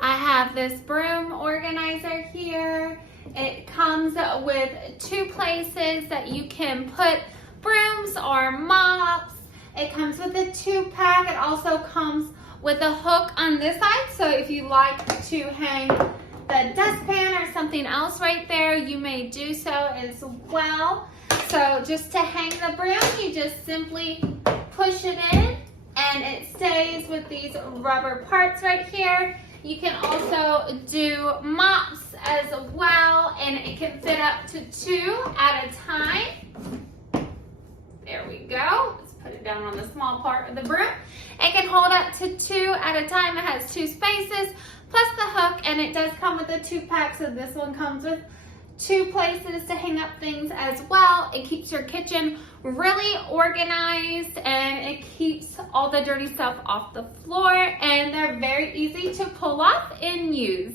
I have this broom organizer here. It comes with 2 places that you can put brooms or mops. It comes with a 2-pack. It also comes with a hook on this side, so if you like to hang the dustpan or something else right there, you may do so as well. So just to hang the broom, you just simply push it in and it stays with these rubber parts right here. You can also do mops as well, and it can fit up to 2 at a time. There we go. Let's put it down on the small part of the broom. It can hold up to 2 at a time. It has 2 spaces plus the hook, and it does come with a 2-pack, so this one comes with 2 places to hang up things as well. It keeps your kitchen really organized, and it keeps all the dirty stuff off the floor, and they're very easy to pull off and use.